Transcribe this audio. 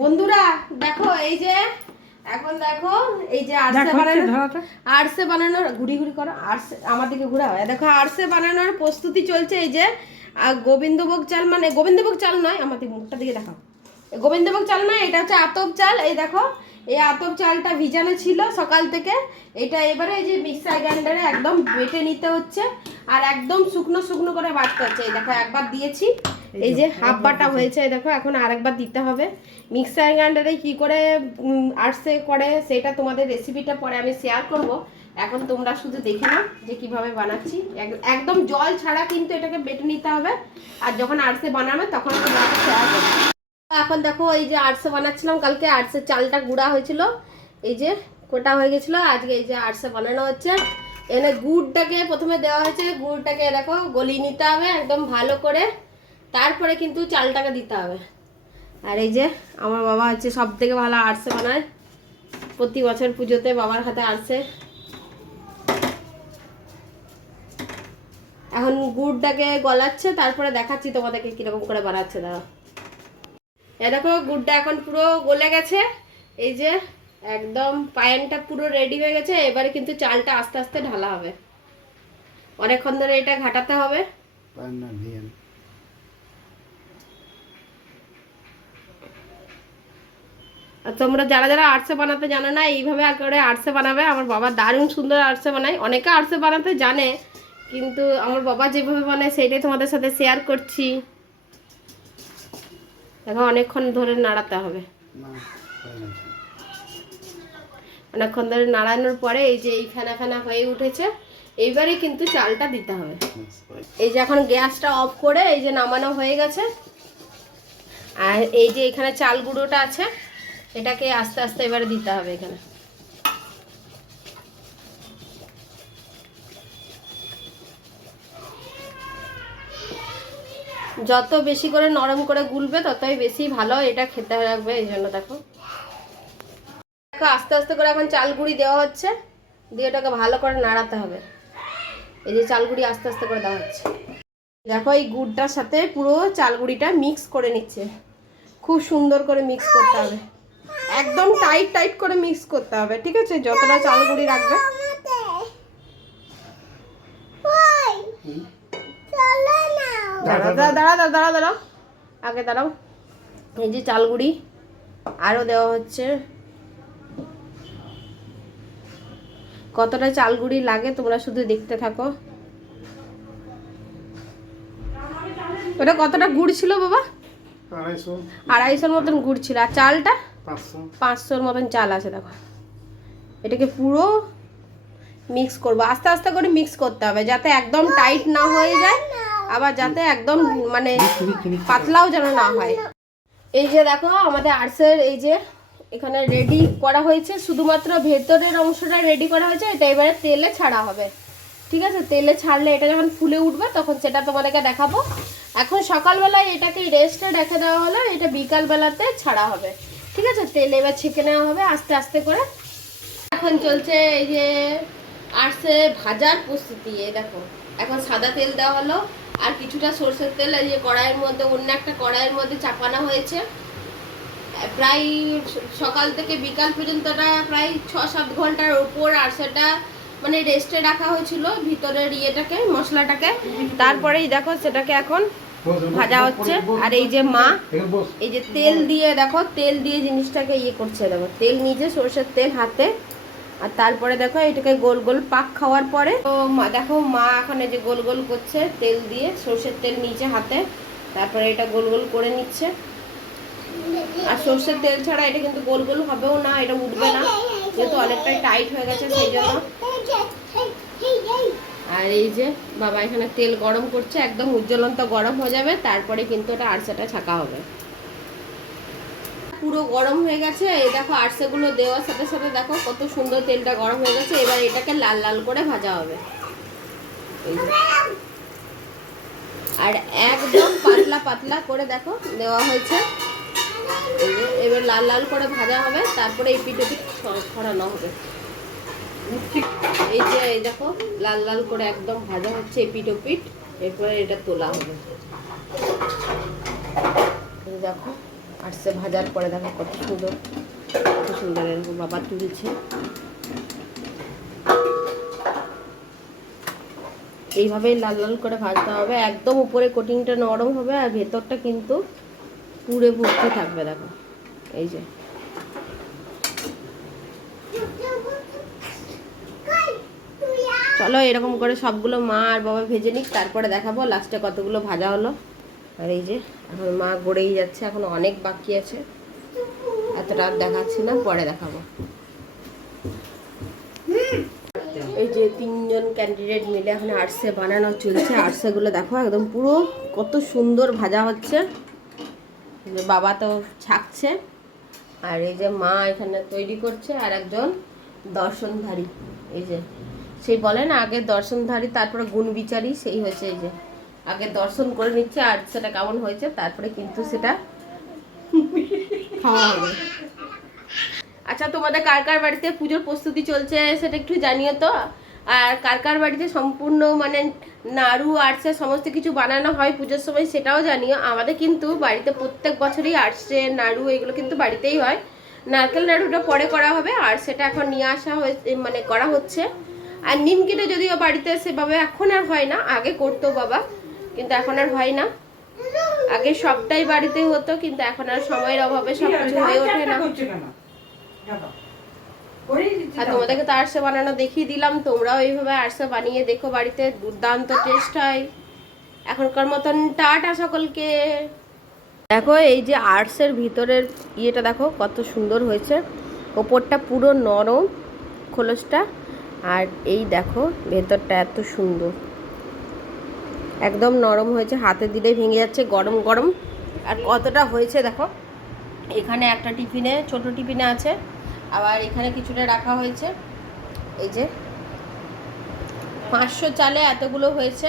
বন্ধুরা দেখো এই যে এখন দেখো এই যে আরসে দেখো, বানানো ধরাটা। আরসে বানানোর ঘুরি ঘুরি করো আরসে আমার দিকে ঘুরা হয় দেখো আরসে বানানোর প্রস্তুতি চলছে এই যে আর গোবিন্দভোগ চাল মানে গোবিন্দভোগ চাল নয় আমাদের মুখটা দিকে দেখাও। গোবিন্দভোগ চাল নয় এটা হচ্ছে আতপ চাল। এই দেখো এই আতপ চালটা ভিজানো ছিল সকাল থেকে। এটা এবারে এই যে মিক্সার গ্রাইন্ডারে একদম বেটে নিতে হচ্ছে আর একদম শুকনো শুকনো করে বাটতে হচ্ছে। এই দেখো একবার দিয়েছি। এই যে হাফ বাটা হয়েছে দেখো এখন আরেকবার দিতে হবে। মিক্সার গ্রাইন্ডারে কি করে আর্টসে করে সেটা তোমাদের রেসিপিটা পরে আমি শেয়ার করব। এখন তোমরা শুধু দেখে নাও যে কীভাবে বানাচ্ছি। এক- একদম জল ছাড়া কিন্তু এটাকে বেটে নিতে হবে। আর যখন আর্টসে বানাবে তখন তোমাকে শেয়ার করব। এখন দেখো এই যে আর্টসে বানাচ্ছিলাম কালকে আর্টসের চালটা গুঁড়া হয়েছিল। এই যে কোটা হয়ে গেছিল আজকে এই যে আর্টসে বানানো হচ্ছে। এখানে গুড়টাকে প্রথমে দেওয়া হয়েছে গুড়টাকে দেখো গলিয়ে নিতে হবে একদম ভালো করে। তারপরে কিন্তু চালটাকে দিতে হবে। আর এই যে আমার বাবা হচ্ছে সব থেকে ভালো আর্টসে বানায়। প্রতি বছর পুজোতে বাবার হাতে আর্টসে এখন গুড়টাকে গলাচ্ছে, তারপরে দেখাচ্ছি তোমাদেরকে কীরকম করে বানাচ্ছে দাঁড়া এ দেখো, গুড়টা এখন পুরো গলে গেছে। এই যে একদম পায়েনটা পুরো রেডি হয়ে গেছে, এবারে কিন্তু চালটা আস্তে আস্তে ঢালা হবে। অনেকক্ষণ ধরে এটা ঘাটাতে হবে আর তোমরা যারা যারা আর্টসে বানাতে জানো না, এইভাবে করে আর্টসে বানাবে। আমার বাবা দারুণ সুন্দর আর্টসে বানায়। অনেকে আর্টসে বানাতে জানে, কিন্তু আমার বাবা যেভাবে বানায় সেটাই তোমাদের সাথে শেয়ার করছি। দেখো, অনেকক্ষণ ধরে নাড়াতে হবে। অনেকক্ষণ ধরে নাড়ানোর পরে এই যে এই ফেনা ফেনা হয়ে উঠেছে, এইবারে কিন্তু চালটা দিতে হবে। এই যে এখন গ্যাসটা অফ করে এই যে নামানো হয়ে গেছে, আর এই যে এখানে চাল গুঁড়োটা আছে এটাকে আস্তে আস্তে এবারে দিতে হবে এখানে। যত বেশি করে নরম করে গুলবে, ততই বেশি ভালো এটা খেতে লাগবে, এই জন্য দেখো। দেখো, আস্তে আস্তে করে এখন চাল গুঁড়ি দেওয়া হচ্ছে। দিয়ে ওটাকে ভালো করে নাড়াতে হবে। এই যে চাল গুঁড়ি আস্তে আস্তে করে দেওয়া হচ্ছে। দেখো, এই গুড়টার সাথে পুরো চাল গুঁড়িটা মিক্স করে নিচ্ছে। খুব সুন্দর করে মিক্স করতে হবে। একদম টাইট টাইট করে মিক্স করতে হবে, ঠিক আছে? যতটা চাল গুঁড়ি রাখবে। দাঁড়া দাঁড়া দাঁড়া দাঁড়া আগে দাঁড়াও। এই যে চালগুড়ি আরও দেওয়া হচ্ছে। কতটা চালগুড়ি লাগে তোমরা শুধু দেখতে থাকো। ওটা কতটা গুড় ছিল বাবা? আড়াইশোর মতন গুড় ছিল আর চালটা? পাঁচশোর মতন চাল আছে দেখো। এটাকে পুরো মিক্স করব। আস্তে আস্তে করে মিক্স করতে হবে যাতে একদম টাইট না হয়ে যায় আবার যাতে একদম মানে পাতলাও যেন না হয়। এই যে দেখো আমাদের আর্টসের এই যে এখানে রেডি করা হয়েছে। শুধুমাত্র ভেতরের অংশটা রেডি করা হয়েছে এটা এবারে তেলে ছাড়া হবে। ঠিক আছে? তেলে ছাড়লে এটা যখন ফুলে উঠবে তখন সেটা তোমাদেরকে দেখাবো। এখন সকালবেলায় এটাকে রেস্টে রেখে দেওয়া হলো, এটা বিকালবেলাতে ছাড়া হবে। ঠিক আছে? তেল এবার ছেঁকে নেওয়া হবে, আস্তে আস্তে করে। এখন চলছে এই যে আর্টসে ভাজার প্রস্তুতি, এই দেখো। এখন সাদা তেল দেওয়া হলো, আর কিছুটা সর্ষের তেল, এই যে কড়াইয়ের মধ্যে, অন্য একটা কড়াইয়ের মধ্যে চাপানো হয়েছে। প্রায় সকাল থেকে বিকাল পর্যন্তটা প্রায় ছ সাত ঘণ্টার ওপর আর সেটা মানে রেস্টে রাখা হয়েছিল, ভিতরের ইয়েটাকে, মশলাটাকে। তারপরেই দেখো সেটাকে এখন ভাজা হচ্ছে। আর এই যে মা এই যে তেল দিয়ে দেখো তেল দিয়ে জিনিসটাকে ইয়ে করছে দেখো তেল নিজে সরষের তেল হাতে। আর তারপরে দেখো এটাকে গোল গোল পাক খাওয়ার পরে তো দেখো মা এখন এই যে গোল গোল করছে তেল দিয়ে সরষের তেল নিচে হাতে। তারপরে এটা গোল গোল করে নিচ্ছে। আর সর্ষের তেল ছাড়া এটা কিন্তু গোল গোল হবেও না এটা উঠবে না যেহেতু অনেকটাই টাইট হয়ে গেছে সেই জন্য। আর এই যে বাবা এখানে তেল গরম করছে, একদম উজ্জ্বলন্ত গরম হয়ে যাবে, তারপরে কিন্তু এটা আরসাটা ছাকা হবে। পুরো গরম হয়ে গেছে, এই দেখো আরসাগুলো দেওয়ার সাথে সাথে দেখো কত সুন্দর তেলটা গরম হয়ে গেছে, এবার এটাকে লাল লাল করে ভাজা হবে। আর একদম পাতলা পাতলা করে দেখো দেওয়া হয়েছে। এবার লাল লাল করে ভাজা হবে, তারপরে এই পিঠে পিঠ ছড়ানো হবে এই যে, এই দেখো, লাল লাল করে একদম ভাজা হচ্ছে পিঠ পিঠ এরপরে এটা তোলা হবে। দেখো আটসে ভাজার পরে দেখো কত সুন্দর কত সুন্দর এরকম বাবা তুলছে। এইভাবেই লাল লাল করে ভাজতে হবে, একদম উপরে কোটিংটা নরম হবে আর ভেতরটা কিন্তু পুড়ে ভর্তি থাকবে, দেখো। এই যে। চলো এরকম করে সবগুলো মা আর বাবা ভেজে নিক, তারপরে দেখাবো লাস্টে কতগুলো ভাজা হলো। আর এই যে, এখন মা গড়েই যাচ্ছে, এখন অনেক বাকি আছে। এত রাত দেখাচ্ছি না, পরে দেখাবো। এই যে তিনজন ক্যান্ডিডেট মিলে এখন আর্টসে বানানো চলছে। আর্টসেগুলো দেখো, একদম পুরো কত সুন্দর ভাজা হচ্ছে। বাবা তো ছাকছে। আর এই যে মা এখানে তৈরি করছে, আর একজন দর্শনধারী। এই যে সেই বলে না, আগে দর্শনধারী তারপরে গুণ বিচারী, সেই হয়েছে যে। আগে দর্শন করে নিচ্ছে, আর সেটা কেমন হয়েছে, তারপরে কিন্তু সেটা আচ্ছা তোমাদের কার কার বাড়িতে পুজোর প্রস্তুতি চলছে সেটা একটু জানিও তো? আর কার কার বাড়িতে সম্পূর্ণ মানে নাড়ু আর্টসে সমস্ত কিছু বানানো হয় পুজোর সময় সেটাও জানিও। আমাদের কিন্তু বাড়িতে প্রত্যেক বছরই আর্টসে নাড়ু, এগুলো কিন্তু বাড়িতেই হয়। নারকেল নাড়ুটা পরে করা হবে, আর সেটা এখন নিয়ে আসা হয়েছে মানে করা হচ্ছে। আর নিমকিটা যদিও বাড়িতে সেভাবে এখন আর হয় না আগে করতো বাবা কিন্তু এখন আর হয় না। আগে সবটাই বাড়িতে হতো কিন্তু এখন আর সময়ের অভাবে সব কিছু হয়ে ওঠে না। আর তোমাদেরকে তো আরসে বানানো দেখিয়ে দিলাম তোমরাও এইভাবে আরসে বানিয়ে দেখো বাড়িতে দুর্দান্ত টেস্ট হয়। এখনকার মতন টাটা সকলকে। দেখো এই যে আর্টসের ভিতরের ইয়েটা দেখো কত সুন্দর হয়েছে। ওপরটা পুরো নরম খোলসটা। আর এই দেখো, ভেতরটা এত সুন্দর। একদম নরম হয়েছে, হাতে দিলে ভেঙে যাচ্ছে, গরম গরম। আর কতটা হয়েছে দেখো, এখানে একটা টিফিনে, ছোট টিফিনে আছে, আবার এখানে কিছুটা রাখা হয়েছে। এই যে, পাঁচশো চালে এতগুলো হয়েছে।